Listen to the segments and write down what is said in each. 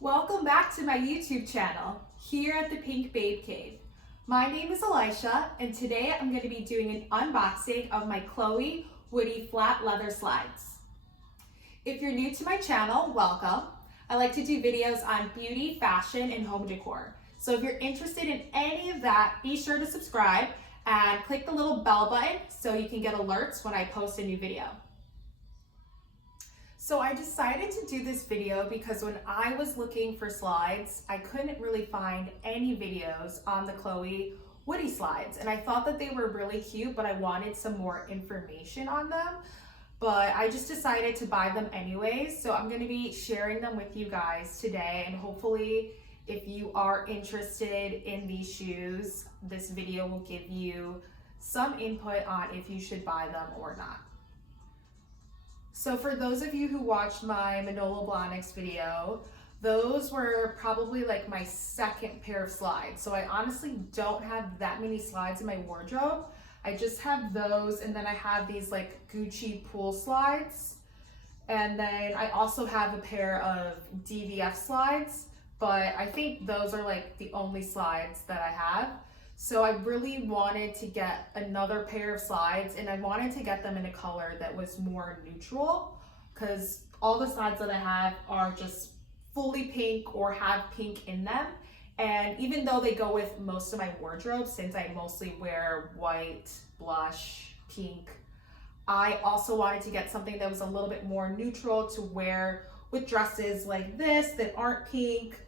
Welcome back to my YouTube channel, here at the Pink Babe Cave. My name is Elisha, and today I'm going to be doing an unboxing of my Chloé Woody Flat Leather Slides. If you're new to my channel, welcome. I like to do videos on beauty, fashion, and home decor. So if you're interested in any of that, be sure to subscribe and click the little bell button so you can get alerts when I post a new video. So I decided to do this video because when I was looking for slides, I couldn't really find any videos on the Chloé Woody slides. And I thought that they were really cute, but I wanted some more information on them. But I just decided to buy them anyways. So I'm gonna be sharing them with you guys today. And hopefully, if you are interested in these shoes, this video will give you some input on if you should buy them or not. So for those of you who watched my Manolo Blahniks video, those were probably like my second pair of slides. So I honestly don't have that many slides in my wardrobe. I just have those, and then I have these like Gucci pool slides. And then I also have a pair of DVF slides, but I think those are like the only slides that I have. So I really wanted to get another pair of slides, and I wanted to get them in a color that was more neutral, because all the slides that I have are just fully pink or have pink in them. And even though they go with most of my wardrobe, since I mostly wear white, blush, pink, I also wanted to get something that was a little bit more neutral to wear with dresses like this that aren't pink.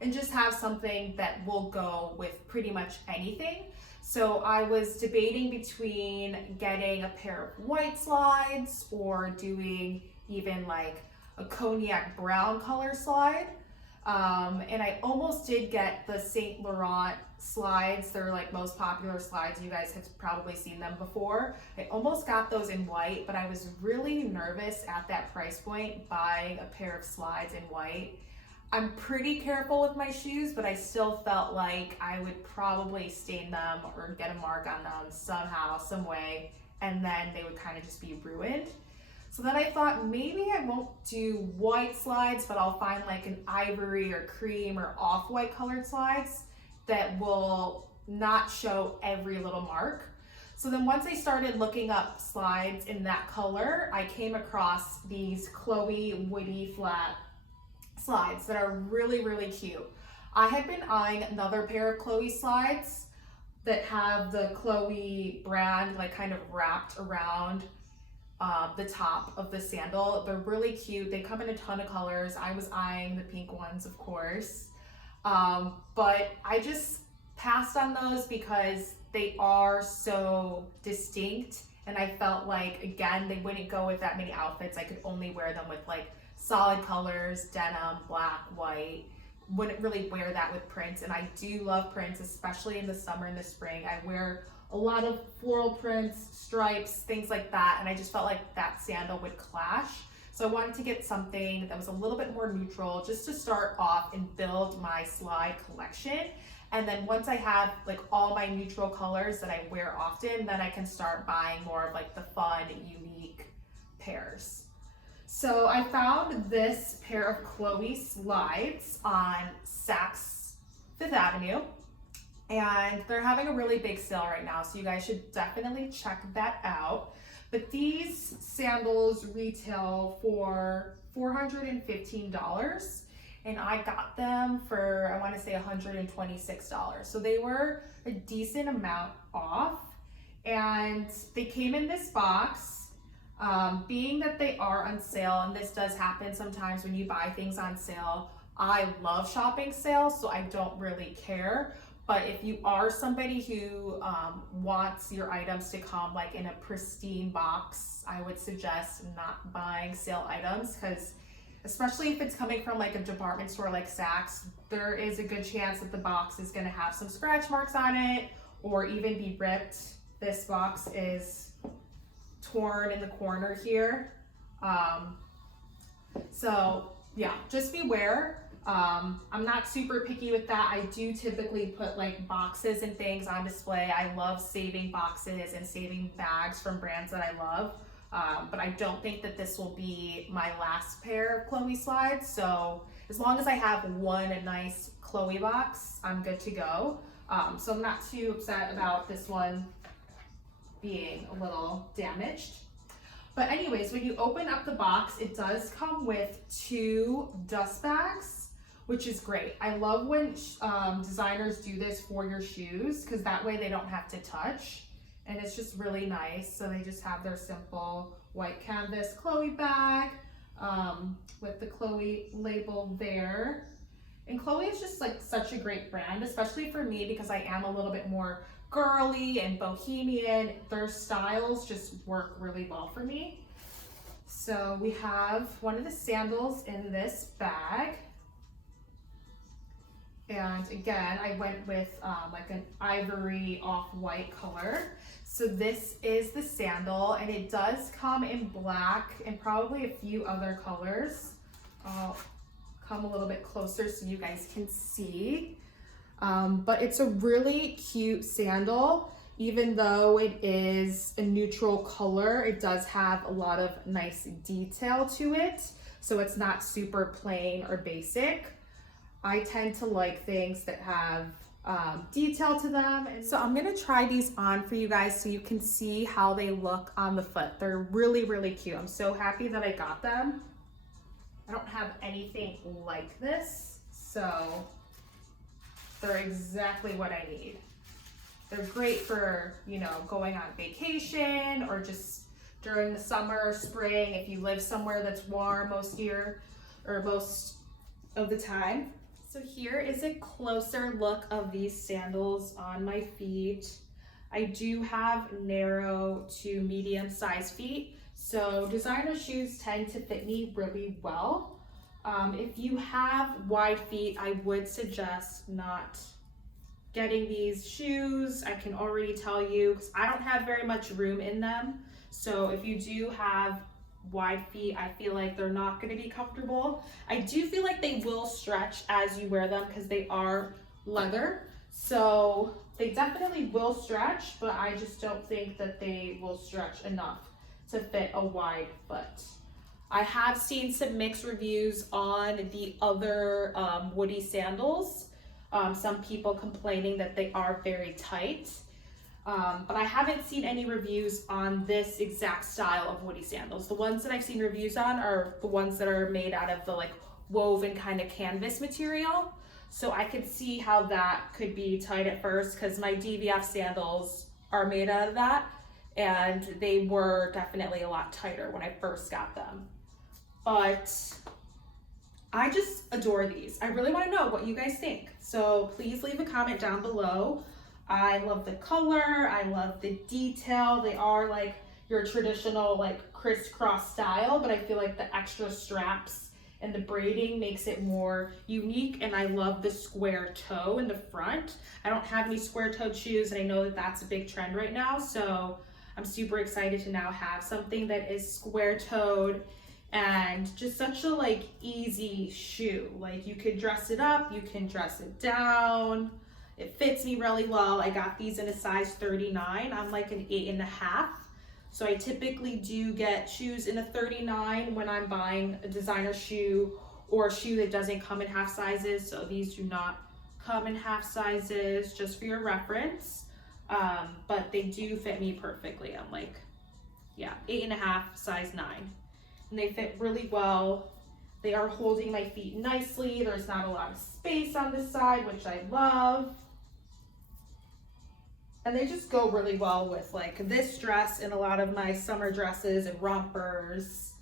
And just have something that will go with pretty much anything. So I was debating between getting a pair of white slides or doing even like a cognac brown color slide. And I almost did get the Saint Laurent slides. They're like most popular slides. You guys have probably seen them before. I almost got those in white, but I was really nervous at that price point buying a pair of slides in white. I'm pretty careful with my shoes, but I still felt like I would probably stain them or get a mark on them somehow, some way, and then they would kind of just be ruined. So then I thought maybe I won't do white slides, but I'll find like an ivory or cream or off-white colored slides that will not show every little mark. So then once I started looking up slides in that color, I came across these Chloé Woody Flat slides that are really, really cute. I had been eyeing another pair of Chloé slides that have the Chloé brand like kind of wrapped around the top of the sandal. They're really cute. They come in a ton of colors. I was eyeing the pink ones, of course. But I just passed on those because they are so distinct, and I felt like, again, they wouldn't go with that many outfits. I could only wear them with like solid colors, denim, black, white. Wouldn't really wear that with prints, and I do love prints, especially in the summer and the spring. I wear a lot of floral prints, stripes, things like that, and I just felt like that sandal would clash. So I wanted to get something that was a little bit more neutral just to start off and build my slide collection. And then once I have like all my neutral colors that I wear often, then I can start buying more of like the fun, unique pairs. So I found this pair of Chloé Slides on Saks Fifth Avenue, and they're having a really big sale right now, so you guys should definitely check that out. But these sandals retail for $415, and I got them for, I want to say $126. So they were a decent amount off, and they came in this box. Being that they are on sale, and this does happen sometimes when you buy things on sale, I love shopping sales, so I don't really care. But if you are somebody who wants your items to come like in a pristine box, I would suggest not buying sale items, because especially if it's coming from like a department store like Saks, there is a good chance that the box is going to have some scratch marks on it or even be ripped. This box is torn in the corner here. So yeah, just beware. I'm not super picky with that. I do typically put like boxes and things on display. I love saving boxes and saving bags from brands that I love. but I don't think that this will be my last pair of Chloé slides. So as long as I have one nice Chloé box, I'm good to go. So I'm not too upset about this one being a little damaged. But anyways, when you open up the box, it does come with 2 dust bags, which is great. I love when designers do this for your shoes, because that way they don't have to touch. And it's just really nice. So they just have their simple white canvas Chloé bag with the Chloé label there. And Chloé is just like such a great brand, especially for me because I am a little bit more girly and bohemian. Their styles just work really well for me. So we have one of the sandals in this bag. And again, I went with like an ivory off-white color. So this is the sandal, and it does come in black and probably a few other colors. I'll come a little bit closer so you guys can see. But it's a really cute sandal. Even though it is a neutral color, it does have a lot of nice detail to it. So it's not super plain or basic. I tend to like things that have detail to them. And so I'm gonna try these on for you guys so you can see how they look on the foot. They're really, really cute. I'm so happy that I got them. I don't have anything like this, so they're exactly what I need. They're great for, you know, going on vacation or just during the summer or spring if you live somewhere that's warm most year or most of the time. So here is a closer look of these sandals on my feet. I do have narrow to medium size feet, so designer shoes tend to fit me really well. If you have wide feet, I would suggest not getting these shoes. I can already tell you because I don't have very much room in them. So if you do have wide feet, I feel like they're not going to be comfortable. I do feel like they will stretch as you wear them because they are leather. So they definitely will stretch, but I just don't think that they will stretch enough to fit a wide foot. I have seen some mixed reviews on the other woody sandals. Some people complaining that they are very tight. But I haven't seen any reviews on this exact style of woody sandals. The ones that I've seen reviews on are the ones that are made out of the like woven kind of canvas material. So I could see how that could be tight at first because my DVF sandals are made out of that and they were definitely a lot tighter when I first got them. But I just adore these. I really want to know what you guys think. So please leave a comment down below. I love the color, I love the detail. They are like your traditional like crisscross style, but I feel like the extra straps and the braiding makes it more unique. And I love the square toe in the front. I don't have any square toed shoes and I know that that's a big trend right now. So I'm super excited to now have something that is square toed and just such a like easy shoe. Like you could dress it up, you can dress it down. It fits me really well. I got these in a size 39. I'm like an 8.5. So I typically do get shoes in a 39 when I'm buying a designer shoe or a shoe that doesn't come in half sizes. So these do not come in half sizes, just for your reference. But they do fit me perfectly. I'm like, yeah, 8.5, size 9. And they fit really well. They are holding my feet nicely. There's not a lot of space on this side, which I love. And they just go really well with like this dress and a lot of my summer dresses and rompers.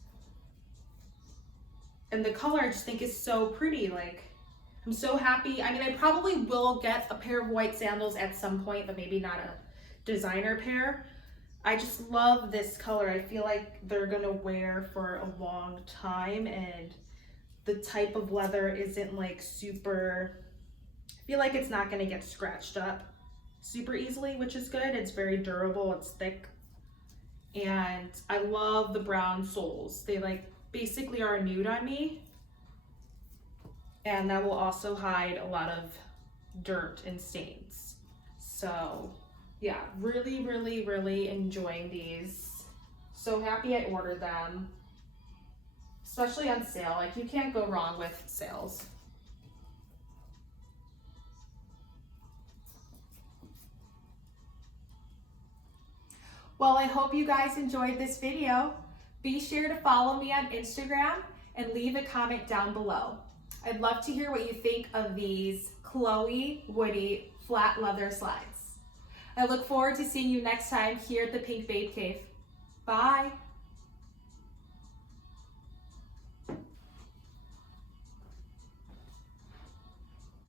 And the color I just think is so pretty. Like I'm so happy. I mean, I probably will get a pair of white sandals at some point, but maybe not a designer pair. I just love this color. I feel like they're gonna wear for a long time and the type of leather isn't like super, I feel like it's not gonna get scratched up super easily, which is good. It's very durable, it's thick. And I love the brown soles. They like basically are a nude on me. And that will also hide a lot of dirt and stains. So yeah, really, really, really enjoying these So happy I ordered them, especially on sale. Like, you can't go wrong with sales. Well, I hope you guys enjoyed this video. Be sure to follow me on Instagram and leave a comment down below. I'd love to hear what you think of these Chloé Woody flat leather slides. I look forward to seeing you next time here at the Pink Babe Cave. Bye.